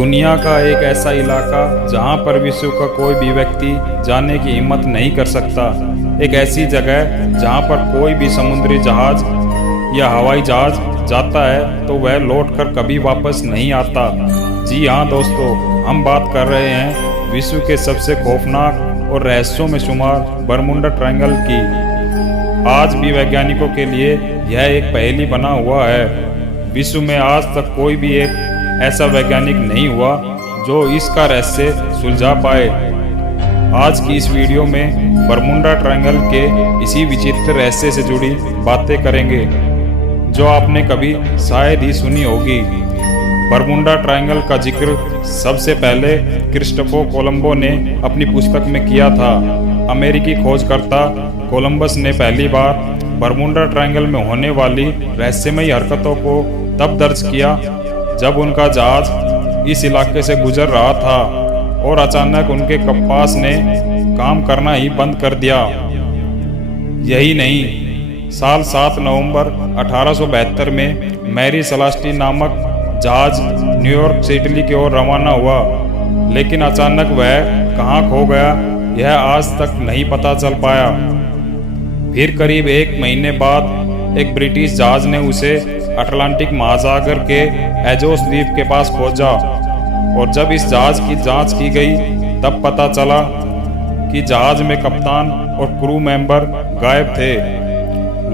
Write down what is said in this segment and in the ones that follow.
दुनिया का एक ऐसा इलाका जहां पर विश्व का कोई भी व्यक्ति जाने की हिम्मत नहीं कर सकता। एक ऐसी जगह जहां पर कोई भी समुद्री जहाज या हवाई जहाज जाता है तो वह लौटकर कभी वापस नहीं आता। जी हाँ दोस्तों, हम बात कर रहे हैं विश्व के सबसे खौफनाक और रहस्यों में शुमार बरमुडा ट्रायंगल की। आज भी वैज्ञानिकों के लिए यह एक पहेली बना हुआ है। विश्व में आज तक कोई भी एक ऐसा वैज्ञानिक नहीं हुआ जो इसका रहस्य सुलझा पाए। आज की इस वीडियो में बरमुडा ट्रायंगल के इसी विचित्र रहस्य से जुड़ी बातें करेंगे जो आपने कभी शायद ही सुनी होगी। बरमुडा ट्रायंगल का जिक्र सबसे पहले क्रिस्टोफर कोलंबो ने अपनी पुस्तक में किया था। अमेरिकी खोजकर्ता कोलंबस ने पहली बार बरमुडा ट्रायंगल में होने वाली रहस्यमयी हरकतों को तब दर्ज किया जब उनका जहाज इस इलाके से गुजर रहा था और अचानक उनके कप्तान ने काम करना ही बंद कर दिया। यही नहीं, साल 7 नवंबर 1872 में मैरी सेलेस्टी नामक जहाज न्यूयॉर्क से इटली की ओर रवाना हुआ, लेकिन अचानक वह कहाँ खो गया यह आज तक नहीं पता चल पाया। फिर करीब 1 महीने बाद एक ब्रिटिश जहाज ने उसे अटलांटिक महासागर के एजोस द्वीप के पास खोजा और जब इस जहाज की जांच की गई तब पता चला कि जहाज में कप्तान और क्रू मेंबर गायब थे।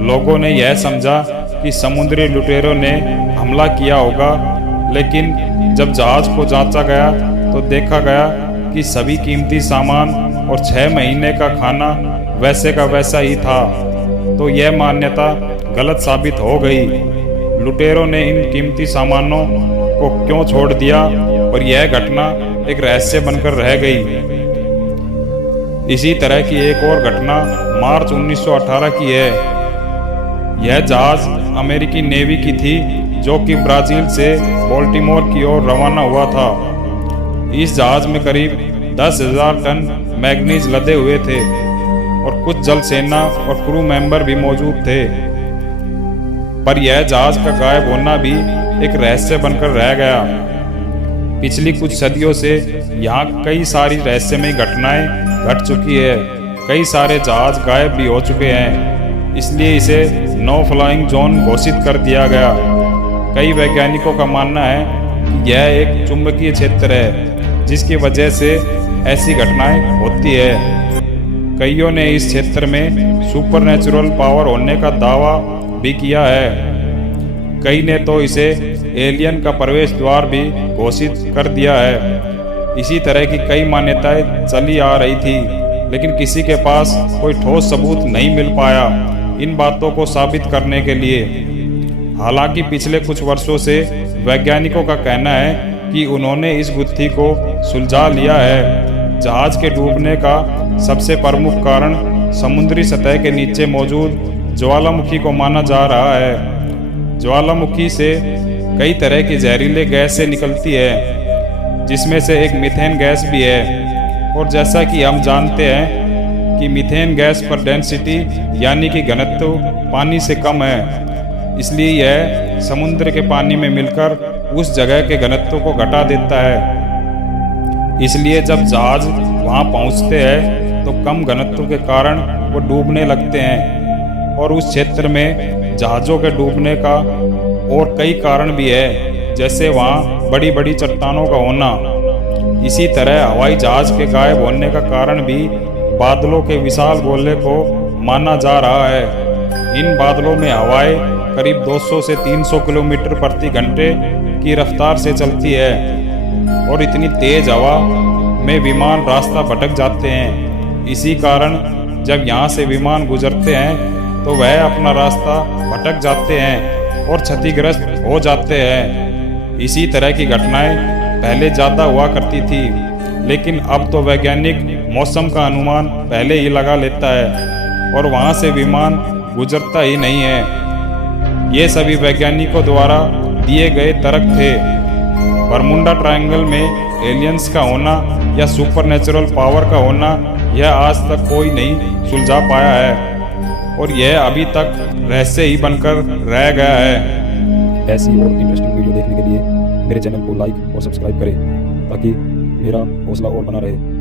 लोगों ने यह समझा कि समुद्री लुटेरों ने हमला किया होगा, लेकिन जब जहाज को जांचा गया तो देखा गया कि सभी कीमती सामान और 6 महीने का खाना वैसे का वैसा ही था। तो यह मान्यता गलत साबित हो गई। लुटेरों ने इन कीमती सामानों को क्यों छोड़ दिया और यह घटना एक रहस्य बनकर रह गई। इसी तरह की एक और घटना मार्च 1918 की है। यह जहाज अमेरिकी नेवी की थी जो कि ब्राजील से बाल्टीमोर की ओर रवाना हुआ था। इस जहाज में करीब 10,000 टन मैग्नीज लदे हुए थे और कुछ जल सेना और क्रू मेंबर भी मौजूद थे। पर यह जहाज का गायब होना भी एक रहस्य बनकर रह गया। पिछली कुछ सदियों से यहाँ कई सारी रहस्यमयी घटनाएं घट चुकी है। कई सारे जहाज गायब भी हो चुके हैं, इसलिए इसे नो फ्लाइंग जोन घोषित कर दिया गया। कई वैज्ञानिकों का मानना है कि यह एक चुंबकीय क्षेत्र है जिसकी वजह से ऐसी घटनाएं होती है। कईयों ने इस क्षेत्र में सुपरनेचुरल पावर होने का दावा भी किया है। कई ने तो इसे एलियन का प्रवेश द्वार भी घोषित कर दिया है। इसी तरह की कई मान्यताएं चली आ रही थी, लेकिन किसी के पास कोई ठोस सबूत नहीं मिल पाया इन बातों को साबित करने के लिए। हालांकि पिछले कुछ वर्षों से वैज्ञानिकों का कहना है कि उन्होंने इस गुत्थी को सुलझा लिया है। जहाज के डूबने का सबसे प्रमुख कारण समुद्री सतह के नीचे मौजूद ज्वालामुखी को माना जा रहा है। ज्वालामुखी से कई तरह की जहरीले गैस से निकलती है, जिसमें से एक मीथेन गैस भी है। और जैसा कि हम जानते हैं कि मीथेन गैस पर डेंसिटी यानी कि घनत्व पानी से कम है, इसलिए यह समुद्र के पानी में मिलकर उस जगह के घनत्व को घटा देता है। इसलिए जब जहाज वहां पहुंचते हैं तो कम घनत्व के कारण वो डूबने लगते हैं। और उस क्षेत्र में जहाज़ों के डूबने का और कई कारण भी है, जैसे वहाँ बड़ी बड़ी चट्टानों का होना। इसी तरह हवाई जहाज के गायब होने का कारण भी बादलों के विशाल गोले को माना जा रहा है। इन बादलों में हवाएं करीब 200 से 300 किलोमीटर प्रति घंटे की रफ्तार से चलती है और इतनी तेज हवा में विमान रास्ता भटक जाते हैं। इसी कारण जब यहाँ से विमान गुजरते हैं तो वह अपना रास्ता भटक जाते हैं और क्षतिग्रस्त हो जाते हैं। इसी तरह की घटनाएं पहले ज़्यादा हुआ करती थी, लेकिन अब तो वैज्ञानिक मौसम का अनुमान पहले ही लगा लेता है और वहां से विमान गुजरता ही नहीं है। ये सभी वैज्ञानिकों द्वारा दिए गए तर्क थे। बरमुडा ट्रायंगल में एलियंस का होना या सुपरनेचुरल पावर का होना यह आज तक कोई नहीं सुलझा पाया है और यह अभी तक रहस्य ही बनकर रह गया है। ऐसी और इंटरेस्टिंग वीडियो देखने के लिए मेरे चैनल को लाइक और सब्सक्राइब करें। ताकि मेरा हौसला और बना रहे।